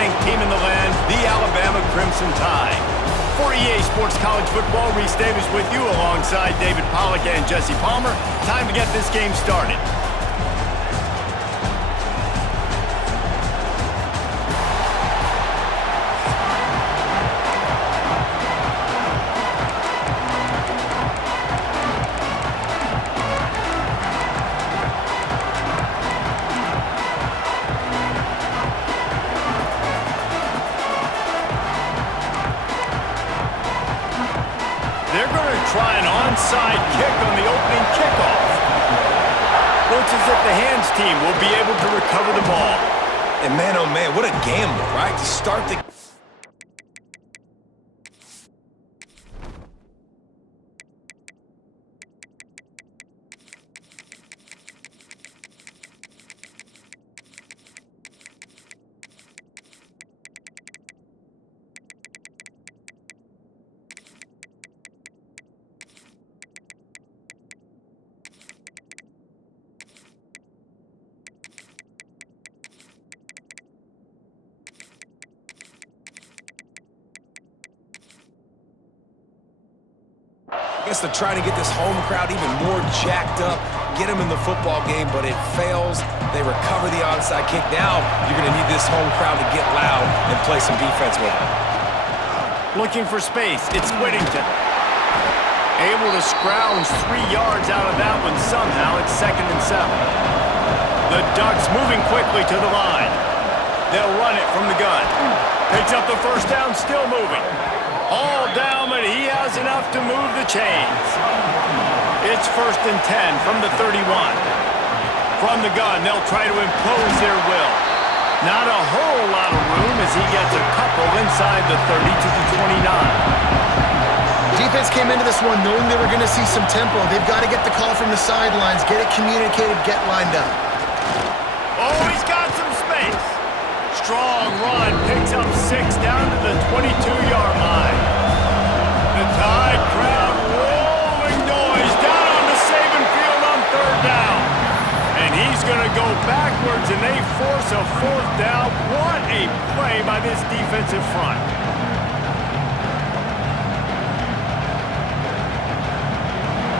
ranked team in the land, the Alabama Crimson Tide. For EA Sports College Football, Reese Davis with you alongside David Pollack and Jesse Palmer. Time to get this game started. Try an onside kick on the opening kickoff. Looks as if the hands team will be able to recover the ball. And man, oh man, what a gamble, right? To start the... I guess they're trying to get this home crowd even more jacked up, get them in the football game, but it fails. They recover the onside kick. Now you're going to need this home crowd to get loud and play some defense with them. Looking for space. It's Whittington. Able to scrounge 3 yards out of that one somehow. It's 2nd and 7. The Ducks moving quickly to the line. They'll run it from the gun. Picks up the first down, still moving. All down, but he has enough to move the chains. It's 1st and 10 from the 31. From the gun, they'll try to impose their will. Not a whole lot of room as he gets a couple inside the 30 to the 29. Defense came into this one knowing they were going to see some tempo. They've got to get the call from the sidelines, get it communicated, get lined up. Oh, he's got some space. Strong run, picks up 6 down to the 22-yard line. The Tide crowd rolling noise down on the Saban field on 3rd down. And he's going to go backwards, and they force a 4th down. What a play by this defensive front.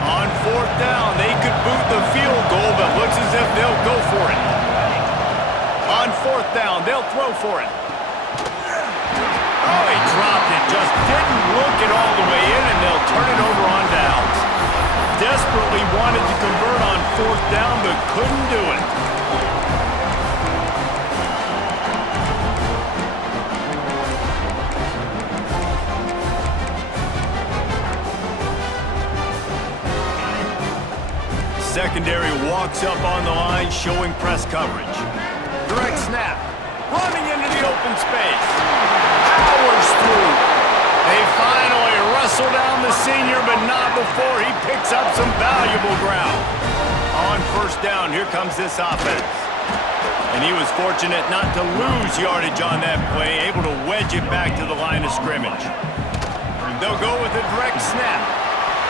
On 4th down, they could boot the field goal, but looks as if they'll go for it. On 4th down, they'll throw for it. Oh, he dropped it. Just didn't look it all the way in, and they'll turn it over on downs. Desperately wanted to convert on 4th down, but couldn't do it. Secondary walks up on the line, showing press coverage. Direct snap. Running into the open space. Powers through. They finally wrestle down the senior, but not before he picks up some valuable ground. On 1st down, here comes this offense. And he was fortunate not to lose yardage on that play, able to wedge it back to the line of scrimmage. They'll go with a direct snap.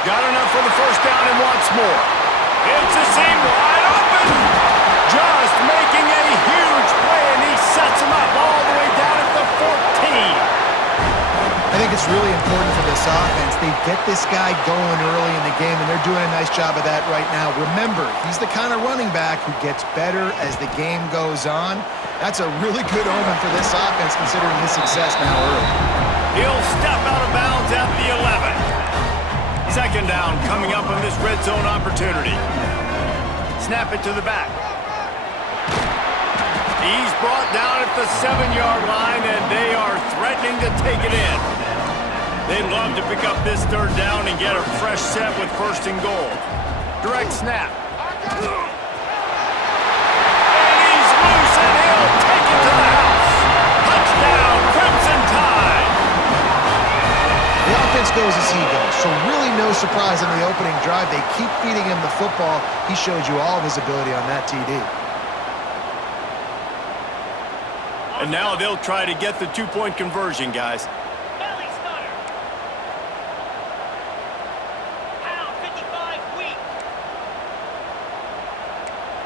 Got enough for the 1st down and wants more. It's a seam wide open. Just making a huge play, and he sets him up all the way down at the 14. I think it's really important for this offense. They get this guy going early in the game, and they're doing a nice job of that right now. Remember, he's the kind of running back who gets better as the game goes on. That's a really good omen for this offense, considering his success now early. He'll step out of bounds at the 11. 2nd down coming up on this red zone opportunity. Snap it to the back. He's brought down at the 7-yard line, and they are threatening to take it in. They'd love to pick up this 3rd down and get a fresh set with 1st and goal. Direct snap. And he's loose, and he'll take it to the house. Touchdown, Crimson Tide. The offense goes as he goes, so really no surprise on the opening drive. They keep feeding him the football. He showed you all of his ability on that TD. And now they'll try to get the 2-point conversion, guys. Belly stunner. Pound 55 weak.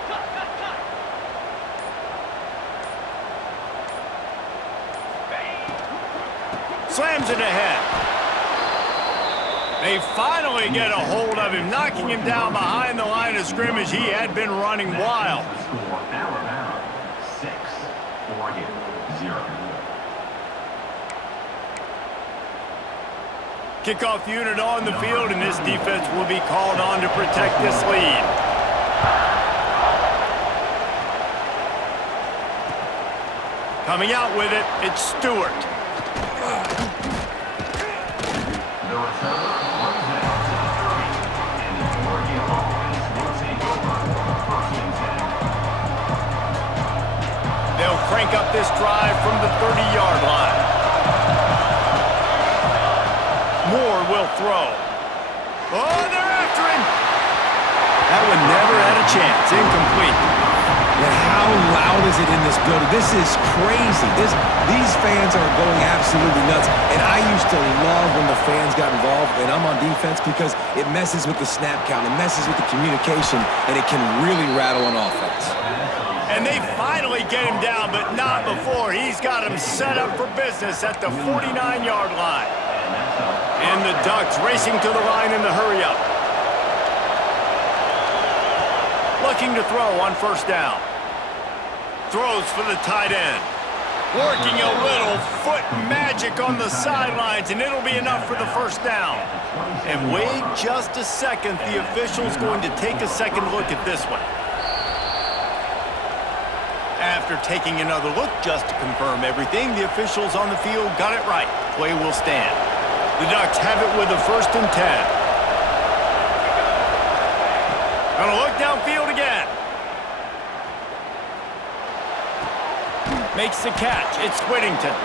Cut. Slams it ahead. They finally get a hold of him, knocking him down behind the line of scrimmage. He had been running wild. Alabama 6, Oregon 0. Kickoff unit on the field, and this defense will be called on to protect this lead. Coming out with it, it's Stewart. The returner runs it out to the 30, and the Oregon offense will take over. 1st and 10. They'll crank up this drive from the 30-yard line. Moore will throw. Oh, they're after him. That one never had a chance. Incomplete. Man, how loud is it in this building? This is crazy. These fans are going absolutely nuts. And I used to love when the fans got involved, and I'm on defense, because it messes with the snap count, it messes with the communication, and it can really rattle an offense. And they finally get him down, but not before. He's got him set up for business at the 49-yard line. And the Ducks racing to the line in the hurry up. Looking to throw on 1st down. Throws for the tight end. Working a little foot magic on the sidelines, and it'll be enough for the 1st down. And wait just a second. The official's going to take a second look at this one. After taking another look just to confirm everything, the officials on the field got it right. Play will stand. The Ducks have it with a 1st and 10. Gonna look downfield again. Makes the catch. It's Whittington.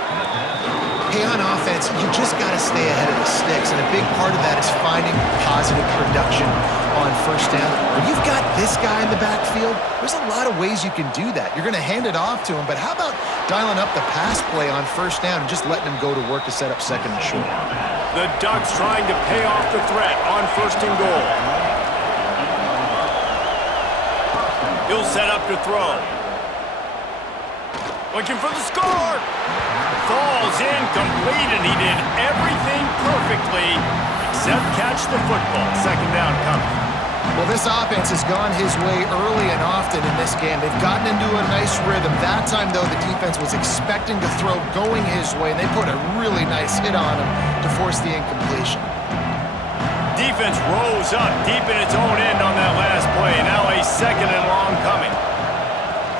Hey, on offense, you just got to stay ahead of the sticks, and a big part of that is finding positive production on 1st down. When you've got this guy in the backfield, there's a lot of ways you can do that. You're going to hand it off to him, but how about dialing up the pass play on 1st down and just letting him go to work to set up 2nd and short? The Ducks trying to pay off the threat on 1st and goal. He'll set up to throw. Looking for the score. Falls incomplete, and he did everything perfectly except catch the football. 2nd down coming. Well, this offense has gone his way early and often in this game. They've gotten into a nice rhythm. That time, though, the defense was expecting to throw going his way, and they put a really nice hit on him to force the incompletion. Defense rose up deep in its own end on that last play. Now a 2nd and long coming.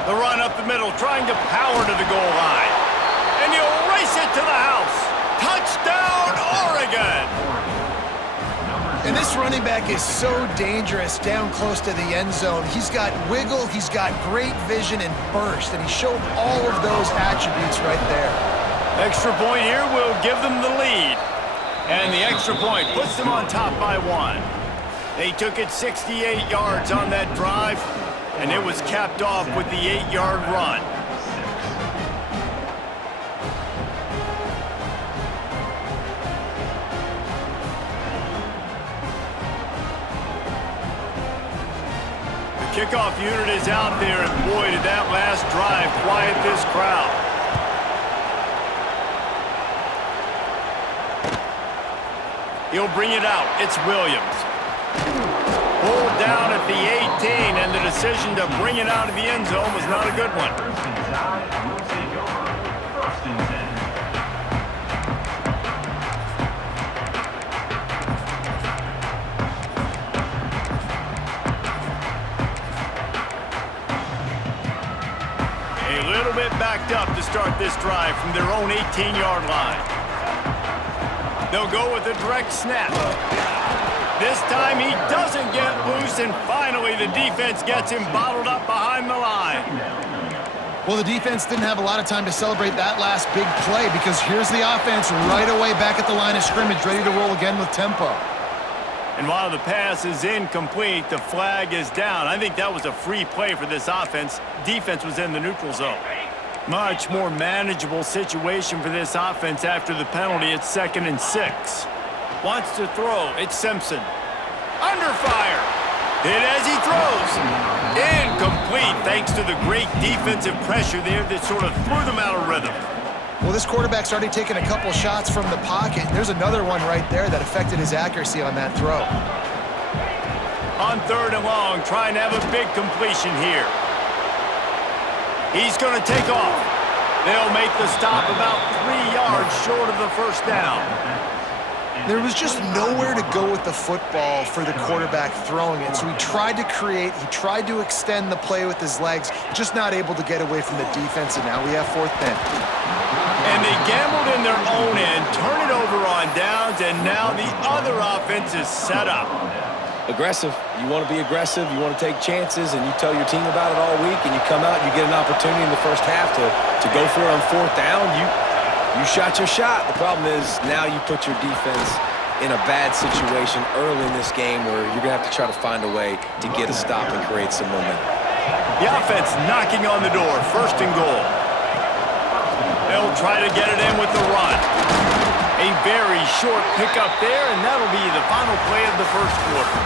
The run up the middle, trying to power to the goal line. And you race it to the house. Touchdown, Oregon! And this running back is so dangerous down close to the end zone. He's got wiggle, he's got great vision and burst, and he showed all of those attributes right there. Extra point here will give them the lead. And the extra point puts them on top by 1. They took it 68 yards on that drive, and it was capped off with the 8-yard run. The kickoff unit is out there, and boy, did that last drive quiet this crowd. He'll bring it out. It's Williams. Pulled down at the 18, and the decision to bring it out of the end zone was not a good one. 1st and 10 will take over. 1st and 10. A little bit backed up to start this drive from their own 18-yard line. They'll go with a direct snap. This time he doesn't get loose, and finally the defense gets him bottled up behind the line. Well, the defense didn't have a lot of time to celebrate that last big play, because here's the offense right away back at the line of scrimmage, ready to roll again with tempo. And while the pass is incomplete, the flag is down. I think that was a free play for this offense. Defense was in the neutral zone. Much more manageable situation for this offense after the penalty. It's 2nd and 6. Wants to throw. It's Simpson. Under fire. Hit as he throws. Incomplete thanks to the great defensive pressure there that sort of threw them out of rhythm. Well, this quarterback's already taken a couple shots from the pocket. There's another one right there that affected his accuracy on that throw. On 3rd and long, trying to have a big completion here. He's going to take off. They'll make the stop about 3 yards short of the first down. There was just nowhere to go with the football for the quarterback throwing it. So he tried to create, he tried to extend the play with his legs, just not able to get away from the defense, and now we have 4th down. And they gambled in their own end, turn it over on downs, and now the other offense is set up. Aggressive. You want to be aggressive, you want to take chances, and you tell your team about it all week, and you come out and you get an opportunity in the first half to go for it on 4th down. You shot your shot. The problem is now you put your defense in a bad situation early in this game where you're going to have to try to find a way to get a stop and create some momentum. The offense knocking on the door, 1st and goal. They'll try to get it in with the run. A very short pickup there, and that'll be the final play of the first quarter.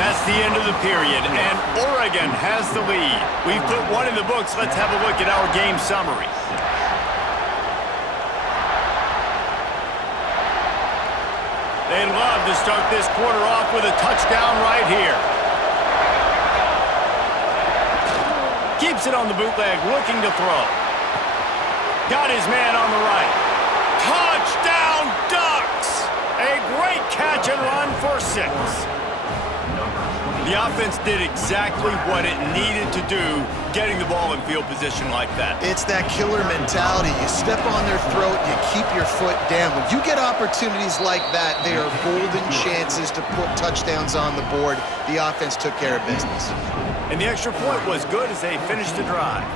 That's the end of the period, and Oregon has the lead. We've put one in the books. Let's have a look at our game summary. They'd love to start this quarter off with a touchdown right here. Keeps it on the bootleg, looking to throw. Got his man on the right. Touchdown Ducks! A great catch and run for 6. The offense did exactly what it needed to do, getting the ball in field position like that. It's that killer mentality. You step on their throat, you keep your foot down. When you get opportunities like that, they are golden chances to put touchdowns on the board. The offense took care of business. And the extra point was good as they finished the drive.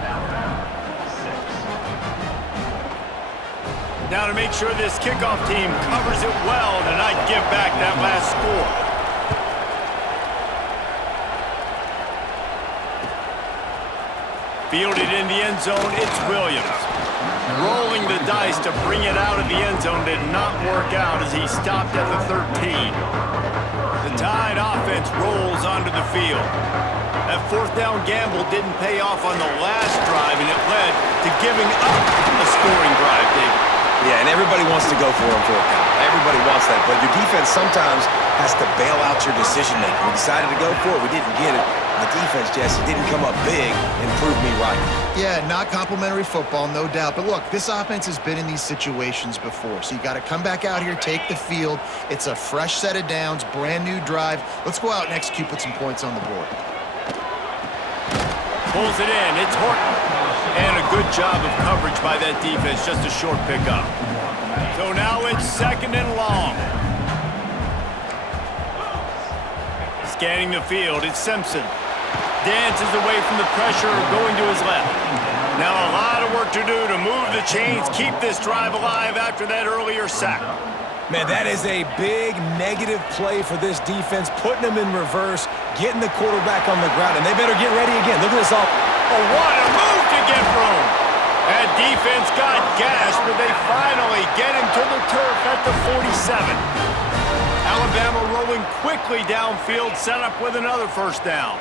Now to make sure this kickoff team covers it well to not give back that last score. Fielded in the end zone, it's Williams. Rolling the dice to bring it out of the end zone did not work out as he stopped at the 13. The Tide offense rolls onto the field. That 4th down gamble didn't pay off on the last drive, and it led to giving up a scoring drive, David. Yeah, and everybody wants to go for it on 4th down. Everybody wants that, but your defense sometimes has to bail out your decision-making. We decided to go for it. We didn't get it. The defense, Jesse, didn't come up big and prove me right. Yeah, not complimentary football, no doubt. But look, this offense has been in these situations before. So you got to come back out here, take the field. It's a fresh set of downs, brand new drive. Let's go out and execute, put some points on the board. Pulls it in. It's Horton. And a good job of coverage by that defense. Just a short pickup. So now it's 2nd and long. Scanning the field. It's Simpson. Dances away from the pressure, going to his left. Now a lot of work to do to move the chains, keep this drive alive after that earlier sack. Man, that is a big negative play for this defense, putting them in reverse, getting the quarterback on the ground, and they better get ready again. Look at this all. Oh, what a move to get room. That defense got gashed, but they finally get him to the turf at the 47. Alabama rolling quickly downfield, set up with another 1st down.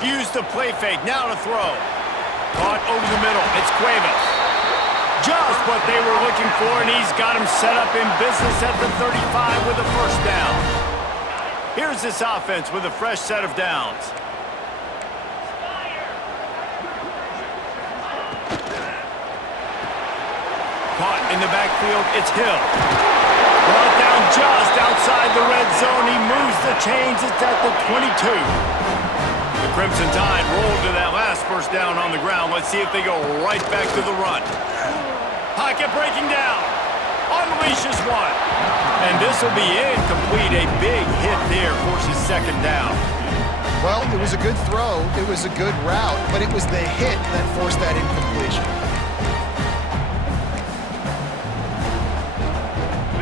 Used the play fake, now to throw. Caught over the middle, it's Cuevas. Just what they were looking for, and he's got him set up in business at the 35 with a 1st down. Here's this offense with a fresh set of downs. Caught in the backfield, it's Hill. Brought down just outside the red zone. He moves the chains, it's at the 22. The Crimson Tide rolled to that last 1st down on the ground. Let's see if they go right back to the run. Pocket breaking down. Unleashes one. And this will be incomplete. A big hit there forces 2nd down. Well, it was a good throw. It was a good route, but it was the hit that forced that incompletion.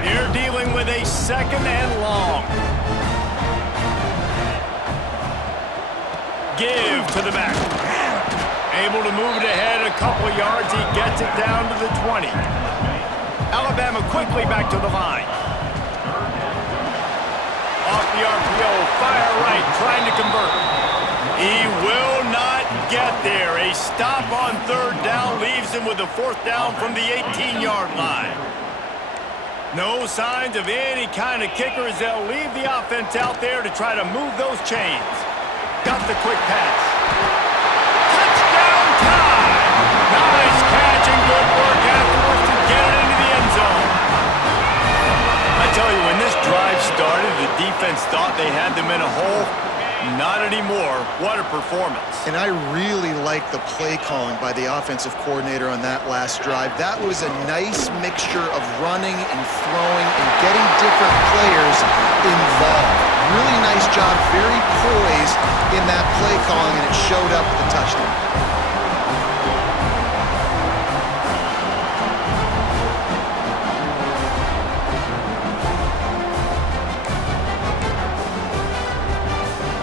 They're dealing with a 2nd and long. Give to the back. Able to move it ahead a couple of yards. He gets it down to the 20. Alabama quickly back to the line. Off the RPO, fire right, trying to convert. He will not get there. A stop on third down leaves him with a fourth down from the 18-yard line. No signs of any kind of kicker as they'll leave the offense out there to try to move those chains. Got the quick pass. Touchdown time! Nice catch and good work afterwards to get it into the end zone. I tell you, when this drive started, the defense thought they had them in a hole. Not anymore. What a performance. And I really like the play calling by the offensive coordinator on that last drive. That was a nice mixture of running and throwing and getting different players involved. Really nice job, very poised in that play calling, and it showed up with a touchdown.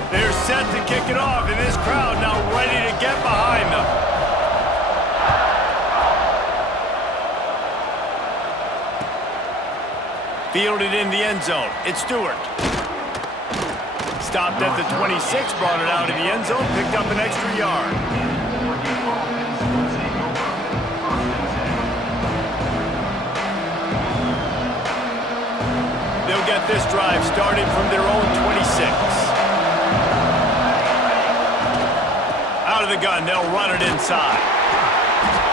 They're set to kick it off, and this crowd now ready to get behind them. Fielded in the end zone. It's Stewart. Stopped at the 26, brought it out of the end zone, picked up an extra yard. They'll get this drive started from their own 26. Out of the gun, they'll run it inside.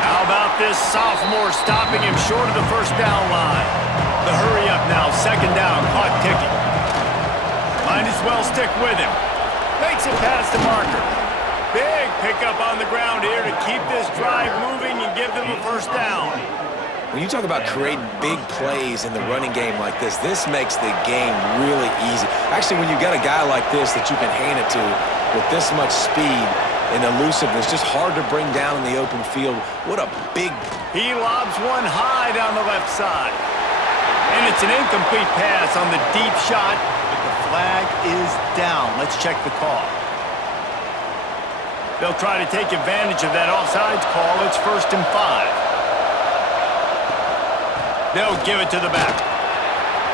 How about this sophomore stopping him short of the first down line? The hurry up now, second down, clock ticking. Might as well stick with him. Makes it past the marker. Big pickup on the ground here to keep this drive moving and give them a first down. When you talk about creating big plays in the running game like this makes the game really easy. Actually, when you got a guy like this that you can hand it to with this much speed and elusiveness, just hard to bring down in the open field. What a big... He lobs one high down the left side. And it's an incomplete pass on the deep shot, but the flag is down. Let's check the call. They'll try to take advantage of that offsides call. It's 1st and 5. They'll give it to the back.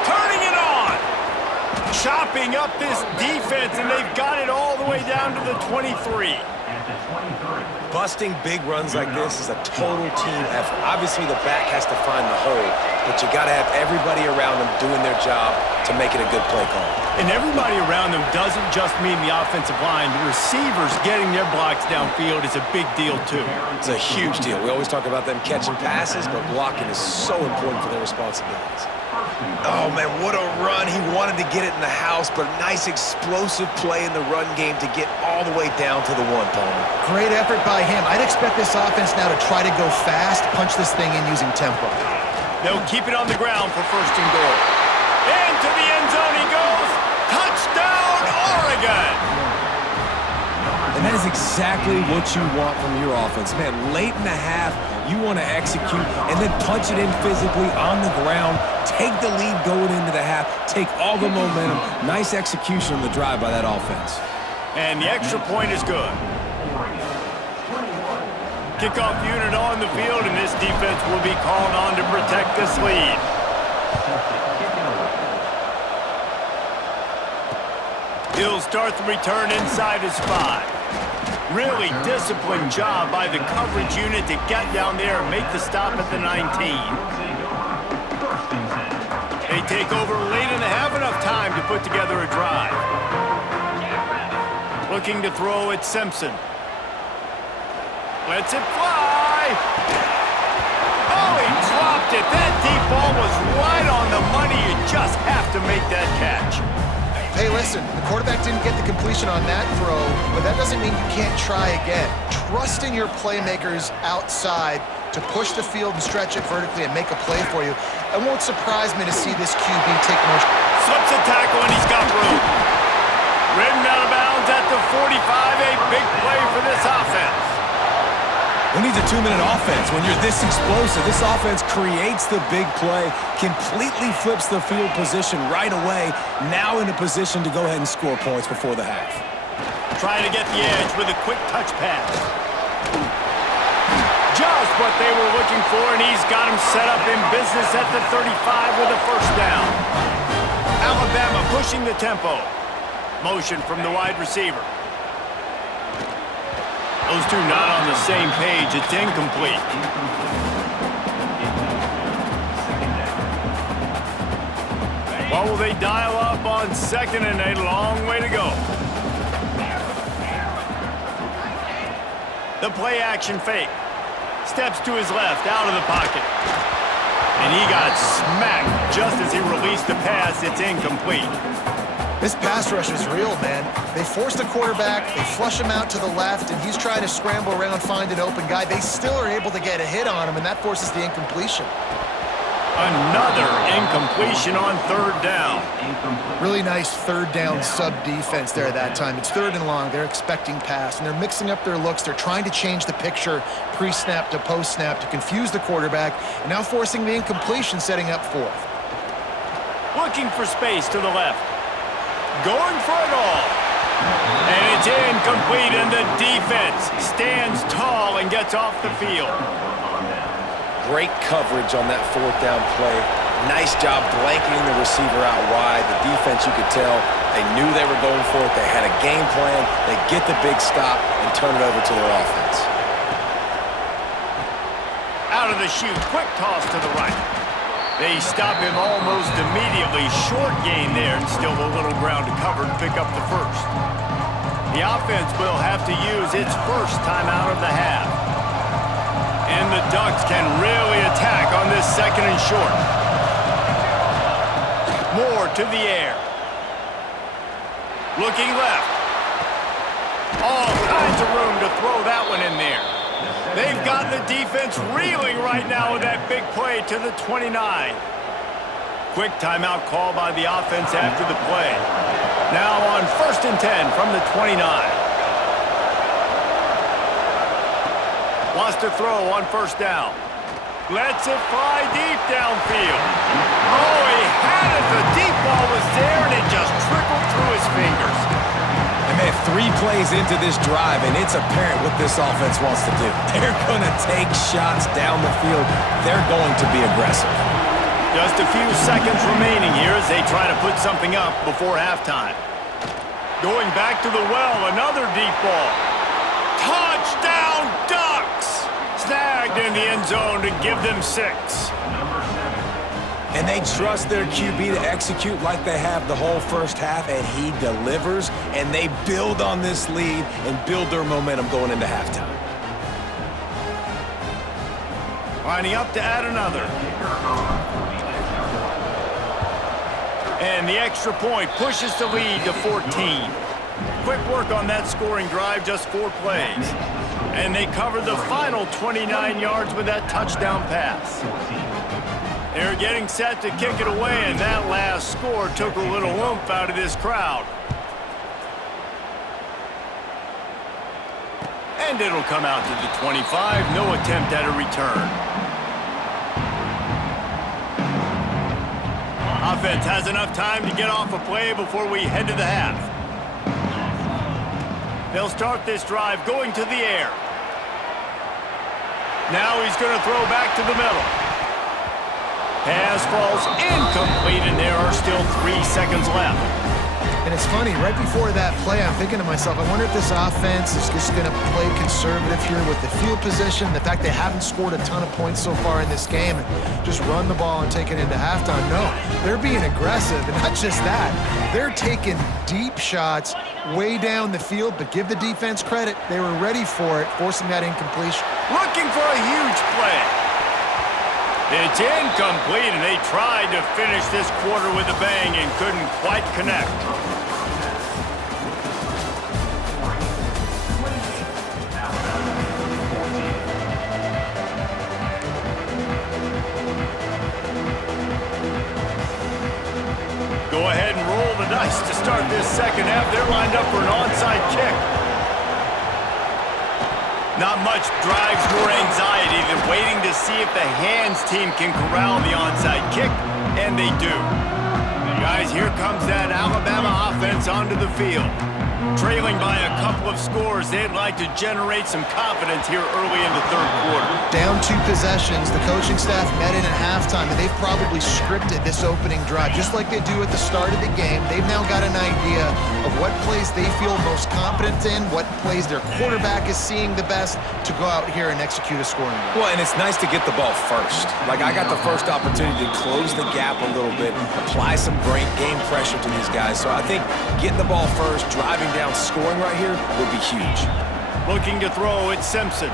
Turning it on! Chopping up this defense, and they've got it all the way down to the 23. Busting big runs like this is a total team effort. Obviously, the back has to find the hole, but you got to have everybody around them doing their job to make it a good play call. And everybody around them doesn't just mean the offensive line. The receivers getting their blocks downfield is a big deal, too. It's a huge deal. We always talk about them catching passes, but blocking is so important for their responsibilities. Oh, man, what a run. He wanted to get it in the house, but a nice explosive play in the run game to get all the way down to the one, Palmer. Great effort by him. I'd expect this offense now to try to go fast, punch this thing in using tempo. They'll keep it on the ground for 1st and goal. Into the end zone he goes. Touchdown, Oregon! And that is exactly what you want from your offense. Man, late in the half, you want to execute and then punch it in physically on the ground, take the lead going into the half, take all the momentum. Nice execution on the drive by that offense. And the extra point is good. Kickoff unit on the field, and this defense will be called on to protect this lead. He'll start the return inside his 5. Really disciplined job by the coverage unit to get down there and make the stop at the 19. They take over late in the half, enough time to put together a drive. Looking to throw at Simpson. Lets it fly. Oh, he dropped it. That deep ball was right on the money. You just have to make that catch. Hey, listen, the quarterback didn't get the completion on that throw, but that doesn't mean you can't try again. Trust in your playmakers outside to push the field and stretch it vertically and make a play for you. It won't surprise me to see this QB take more... Slips a tackle, and he's got room. Ridden out of bounds at the 45, a big play for this offense. Who needs a 2-minute offense? When you're this explosive, this offense creates the big play, completely flips the field position right away, now in a position to go ahead and score points before the half. Trying to get the edge with a quick touch pass. Just what they were looking for, and he's got him set up in business at the 35 with a first down. Alabama pushing the tempo. Motion from the wide receiver. Those two not on the same page. It's incomplete. What will they dial up on 2nd and a long way to go? The play action fake. Steps to his left, out of the pocket. And he got smacked just as he released the pass. It's incomplete. This pass rush is real, man. They force the quarterback, they flush him out to the left, and he's trying to scramble around, find an open guy. They still are able to get a hit on him, and that forces the incompletion. Another incompletion on 3rd down. Really nice 3rd down sub-defense there that time. It's 3rd and long. They're expecting pass, and they're mixing up their looks. They're trying to change the picture pre-snap to post-snap to confuse the quarterback, and now forcing the incompletion, setting up 4th. Looking for space to the left. Going for it all. And it's incomplete, and the defense stands tall and gets off the field. Great coverage on that 4th down play. Nice job blanketing the receiver out wide. The defense, you could tell, they knew they were going for it. They had a game plan. They get the big stop and turn it over to their offense. Out of the chute, quick toss to the right. They stop him almost immediately. Short gain there, and still a little ground to cover to pick up the first. The offense will have to use its first timeout of the half. And the Ducks can really attack on this 2nd and short. Moore to the air. Looking left. All kinds of room to throw that one in there. They've got the defense reeling right now with that big play to the 29. Quick timeout call by the offense after the play. Now on 1st and 10 from the 29. Wants to throw on 1st down. Lets it fly deep downfield. Oh, he had it. The deep ball was there, and it just trickled through his fingers. And man, 3 plays into this drive, and it's apparent what this offense wants to do. They're going to take shots down the field. They're going to be aggressive. Just a few seconds remaining here as they try to put something up before halftime. Going back to the well, another deep ball. Touchdown, Ducks! Snagged in the end zone to give them 6. And they trust their QB to execute like they have the whole first half, and he delivers, and they build on this lead and build their momentum going into halftime. Lining up to add another. And the extra point pushes the lead to 14. Quick work on that scoring drive, just 4 plays. And they cover the final 29 yards with that touchdown pass. They're getting set to kick it away, and that last score took a little oomph out of this crowd. And it'll come out to the 25. No attempt at a return. Offense has enough time to get off a play before we head to the half. They'll start this drive going to the air. Now he's going to throw back to the middle. Pass falls incomplete, and there are still 3 seconds left. And it's funny, right before that play, I'm thinking to myself, I wonder if this offense is just going to play conservative here with the field position, the fact they haven't scored a ton of points so far in this game, and just run the ball and take it into halftime. No, they're being aggressive, and not just that. They're taking deep shots way down the field, but give the defense credit. They were ready for it, forcing that incompletion. Looking for a huge play. It's incomplete, and they tried to finish this quarter with a bang and couldn't quite connect. Go ahead and roll the dice to start this second half. They're lined up for an onside kick. Not much drives more anxiety than waiting to see if the hands team can corral the onside kick, and they do. Guys, here comes that Alabama offense onto the field. Trailing by a couple of scores, they'd like to generate some confidence here early in the third quarter. Down 2 possessions, the coaching staff met in at halftime, and they've probably scripted this opening drive, just like they do at the start of the game. They've now got an idea of what plays they feel most confident in, what plays their quarterback is seeing the best to go out here and execute a scoring drive. Well, and it's nice to get the ball first. Like, I got the first opportunity to close the gap a little bit, apply some great game pressure to these guys. So I think getting the ball first, driving down, scoring right here would be huge. Looking to throw, it's Simpson.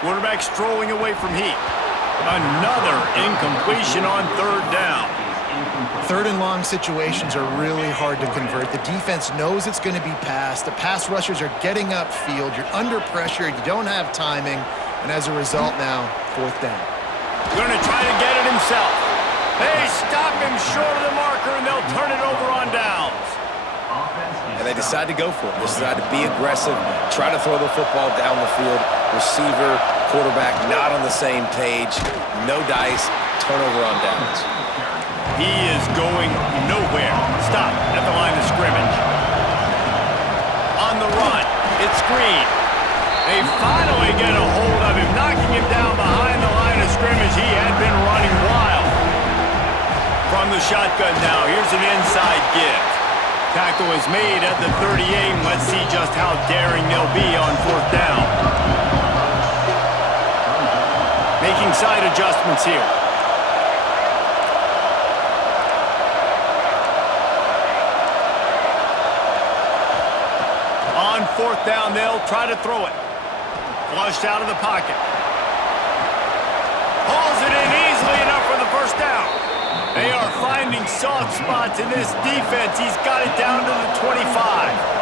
Quarterback strolling away from Heath. Another incompletion on third down. Third and long situations are really hard to convert. The defense knows it's going to be passed. The pass rushers are getting upfield. You're under pressure. You don't have timing. And as a result now, fourth down. Going to try to get it himself. They stop him short of the marker, and they'll turn it over on downs. And they decide to go for it. They decide to be aggressive, try to throw the football down the field. Receiver, quarterback not on the same page. No dice, turnover on downs. He is going nowhere. Stop at the line of scrimmage. On the run, it's Green. They finally get a hold of him, knocking him down behind the line of scrimmage. He had been running wild. From the shotgun now, here's an inside give. Tackle is made at the 38, and let's see just how daring they'll be on fourth down. Making side adjustments here. On fourth down, they'll try to throw it. Flushed out of the pocket. Hauls it in easily enough for the first down. They are finding soft spots in this defense. He's got it down to the 25.